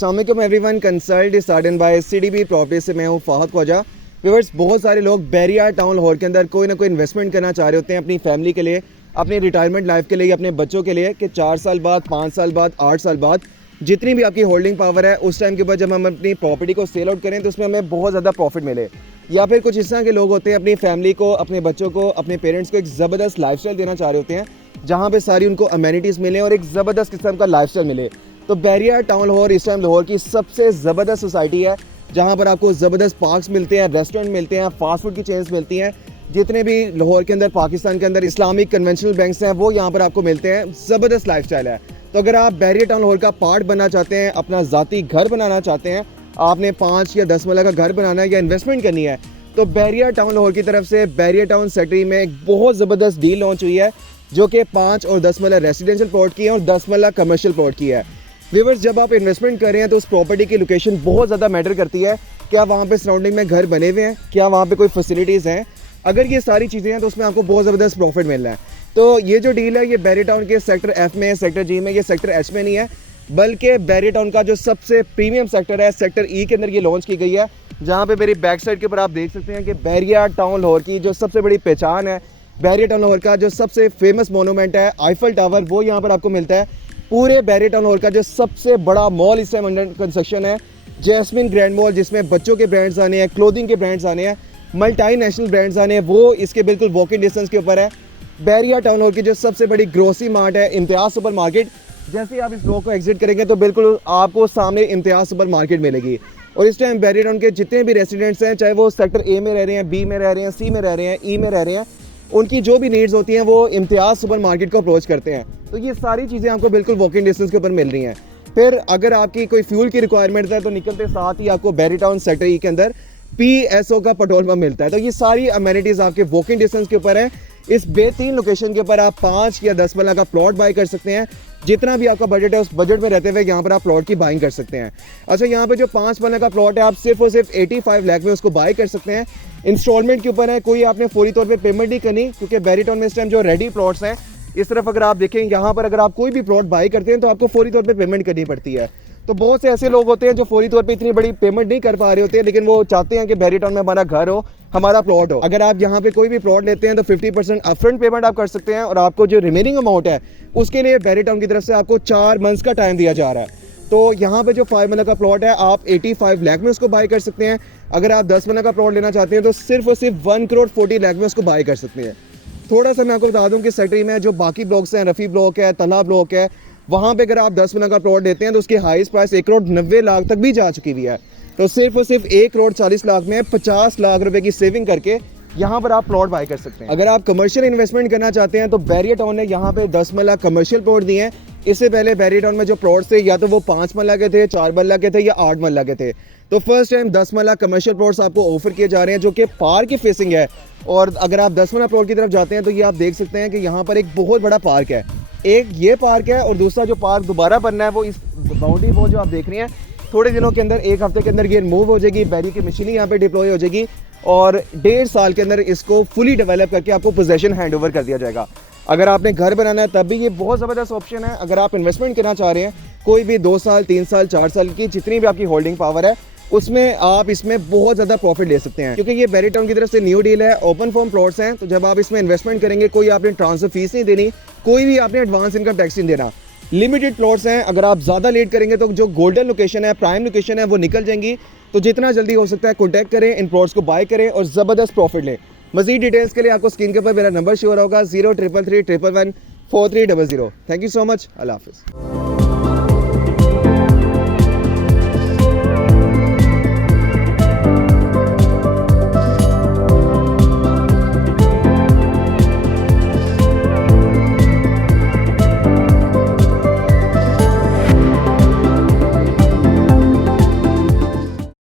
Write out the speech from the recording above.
अस्सलाम वालेकुम everyone. Consult स्टार्टन bye CDB property से मैं हूँ फाहद ख्वाजा। व्यूअर्स, बहुत सारे लोग बैरिया टाउन लाहौर के अंदर कोई ना कोई इन्वेस्टमेंट करना चाह रहे होते हैं अपनी फैमिली के लिए, अपनी रिटायरमेंट लाइफ के लिए, अपने बच्चों के लिए कि 4 साल बाद, 5 साल बाद, 8 साल बाद जितनी भी आपकी होल्डिंग पावर है उस टाइम के बाद जब हम अपनी प्रॉपर्टी को सेल आउट करें तो उसमें हमें बहुत ज़्यादा प्रॉफिट मिले। या फिर कुछ इस तरह के लोग होते हैं अपनी फैमिली को, अपने बच्चों को, अपने पेरेंट्स को एक ज़बरदस्त लाइफस्टाइल देना चाह रहे होते हैं जहाँ पे सारी उनको अमेनिटीज़ मिले और एक ज़बरदस्त किस्म का लाइफस्टाइल मिले। तो बैरिया टाउन लाहौर इस टाइम लाहौर की सबसे ज़बरदस्त सोसाइटी है जहाँ पर आपको ज़बरदस्त पार्क्स मिलते हैं, रेस्टोरेंट मिलते हैं, फास्ट फूड की चेन्स मिलती हैं। जितने भी लाहौर के अंदर, पाकिस्तान के अंदर इस्लामिक कन्वेंशनल बैंक्स हैं वो यहाँ पर आपको मिलते हैं। ज़बरदस्त लाइफस्टाइल है। तो अगर आप बैरिया टाउन लाहौर का पार्ट बनना चाहते हैं, अपना ज़ाती घर बनाना चाहते हैं, आपने 5 या 10 मरला का घर बनाना है या इन्वेस्टमेंट करनी है, तो बैरिया टाउन लाहौर की तरफ से बैरिया टाउन सेक्टर में एक बहुत ज़बरदस्त डील लॉन्च हुई है जो कि 5 और 10 मरला रेजिडेंशियल प्लॉट की है और 10 मरला कमर्शियल प्लॉट की है। व्यूअर्स, जब आप इन्वेस्टमेंट कर रहे हैं तो उस प्रॉपर्टी की लोकेशन बहुत ज़्यादा मैटर करती है। क्या वहाँ पे सराउंडिंग में घर बने हुए हैं, क्या वहाँ पे कोई फैसिलिटीज़ हैं? अगर ये सारी चीज़ें हैं तो उसमें आपको बहुत ज़बरदस्त प्रॉफिट मिल रहा है। तो ये जो डील है ये बैरिया टाउन के सेक्टर एफ में, सेक्टर जी में, ये सेक्टर एच में नहीं है, बल्कि बैरिया टाउन का जो सबसे प्रीमियम सेक्टर है सेक्टर ई के अंदर ये लॉन्च की गई है। जहाँ पे मेरी बैक साइड के ऊपर आप देख सकते हैं कि बैरिया टाउन लाहौर की जो सबसे बड़ी पहचान है, बैरिया टाउन लाहौर का जो सबसे फेमस मोनूमेंट है आईफल टावर, वो यहाँ पर आपको मिलता है। पूरे बैरिया टाउन लाहौर का जो सबसे बड़ा मॉल इस टाइम अंडर कंस्ट्रक्शन है जैस्मिन ग्रैंड मॉल, जिसमें बच्चों के ब्रांड्स आने हैं, क्लोथिंग के ब्रांड्स आने हैं, मल्टी नेशनल ब्रांड्स आने हैं, वो इसके बिल्कुल वॉकिंग डिस्टेंस के ऊपर है। बैरिया टाउन लाहौर की जो सबसे बड़ी ग्रोसरी मार्ट है इम्तियाज़ सुपर मार्केट, जैसे ही आप इस ब्लॉक को एग्जिट करेंगे तो बिल्कुल आपको सामने इम्तियाज़ सुपर मार्केट मिलेगी। और इस टाइम बैरिया टाउन के जितने भी रेसिडेंट्स हैं, चाहे वो सेक्टर ए में रह रहे हैं, बी में रह रहे हैं, सी में रह रहे हैं, ई में रह रहे हैं, उनकी जो भी नीड्स होती हैं वो इम्तियाज़ सुपर मार्केट को अप्रोच करते हैं। तो ये सारी चीज़ें आपको बिल्कुल वॉकिंग डिस्टेंस के ऊपर मिल रही हैं। फिर अगर आपकी कोई फ्यूल की रिक्वायरमेंट है तो निकलते साथ ही आपको बैरिया टाउन सेक्टर ई के अंदर PSO का पेट्रोल पंप मिलता है। तो ये सारी अमेनिटीज़ आपके वॉकिंग डिस्टेंस के ऊपर है। इस बेहतरीन लोकेशन के ऊपर आप 5 या 10 मरला का प्लॉट बाय कर सकते हैं। जितना भी आपका बजट है उस बजट में रहते हुए यहाँ पर आप प्लॉट की बाइंग कर सकते हैं। अच्छा, यहाँ पे जो 5 मरला का प्लॉट है आप सिर्फ और सिर्फ 85 लाख में उसको बाय कर सकते हैं। इंस्टॉलमेंट के ऊपर है, कोई आपने फौरी तौर पे पेमेंट नहीं करनी, क्योंकि बैरिया टाउन में इस टाइम जो रेडी प्लॉट्स हैं, इस तरफ अगर आप देखें यहाँ पर अगर आप कोई भी प्लॉट बाय करते हैं तो आपको फौरी तौर पे पेमेंट करनी पड़ती है। तो बहुत से ऐसे लोग होते हैं जो फौरी तौर पे इतनी बड़ी पेमेंट नहीं कर पा रहे होते हैं, लेकिन वो चाहते हैं कि बैरिया टाउन में हमारा घर हो, हमारा प्लॉट हो। अगर आप यहाँ पे कोई भी प्लॉट लेते हैं तो 50% अपफ्रंट पेमेंट आप कर सकते हैं और आपको जो रिमेनिंग अमाउंट है उसके लिए बैरिया टाउन की तरफ से आपको 4 मंथ्स का टाइम दिया जा रहा है। तो यहाँ पे जो 5 मरला का प्लॉट है आप 85 लाख में उसको बाय कर सकते हैं। अगर आप 10 मरला का प्लॉट लेना चाहते हैं तो सिर्फ और सिर्फ 1 करोड़ 40 लाख में उसको बाय कर सकते हैं। थोड़ा सा मैं आपको बता दूं कि सेक्टर में जो बाकी ब्लॉक्स हैं, रफ़ी ब्लॉक है, तला ब्लॉक है, वहाँ पे अगर आप 10 मरला का प्लॉट लेते हैं तो उसकी हाईएस्ट प्राइस 1 करोड़ 90 लाख तक भी जा चुकी हुई है। तो सिर्फ और सिर्फ 1 करोड़ 40 लाख में 50 लाख रुपए की सेविंग करके यहाँ पर आप प्लॉट बाय कर सकते हैं। अगर आप कमर्शियल इन्वेस्टमेंट करना चाहते हैं तो बैरिया टाउन ने यहाँ पे 10 मरला कमर्शियल प्लॉट दिए हैं। इससे पहले बैरिया टाउन में जो प्लॉट्स थे या तो वो 5 मरला के थे, 4 मरला के थे या 8 मरला के थे। तो फर्स्ट टाइम 10 मरला कमर्शियल प्लॉट्स आपको ऑफर किए जा रहे हैं जो कि पार्क की फेसिंग है। और अगर आप 10 मरला प्लॉट की तरफ जाते हैं तो ये आप देख सकते हैं कि यहाँ पर एक बहुत बड़ा पार्क है। एक ये पार्क है और दूसरा जो पार्क दोबारा बनना है वो इस बाउंड्री वॉल जो आप देख रहे हैं, थोड़े दिनों के अंदर, 1 हफ्ते के अंदर ये रिमूव हो जाएगी, बैरिया की मशीनें यहाँ पे डिप्लॉय हो जाएगी और 1.5 साल के अंदर इसको फुली डेवलप करके आपको पोजेशन हैंड ओवर कर दिया जाएगा। अगर आपने घर बनाना है तब भी ये बहुत ज़बरदस्त ऑप्शन है। अगर आप इन्वेस्टमेंट करना चाह रहे हैं, कोई भी 2 साल, 3 साल, 4 साल की जितनी भी आपकी होल्डिंग पावर है उसमें आप इसमें बहुत ज़्यादा प्रॉफिट ले सकते हैं, क्योंकि ये बैरिया टाउन की तरफ से न्यू डील है। ओपन फॉर्म प्लॉट्स हैं, तो जब आप इसमें इन्वेस्टमेंट करेंगे कोई आपने ट्रांसफर फीस नहीं देनी, कोई भी आपने एडवांस इनकम टैक्स नहीं देना। लिमिटेड प्लॉट्स हैं, अगर आप ज़्यादा लेट करेंगे तो जो गोल्डन लोकेशन है, प्राइम लोकेशन है, वो निकल जाएंगी। तो जितना जल्दी हो सकता है कॉन्टैक्ट करें, इन प्लॉट्स को बाय करें और ज़बरदस्त प्रॉफिट लें। मज़ीद डिटेल्स के लिए आपको स्क्रीन के ऊपर मेरा नंबर शो होगा 0333 111 4300। Thank you so much. अल्लाह हाफिज़।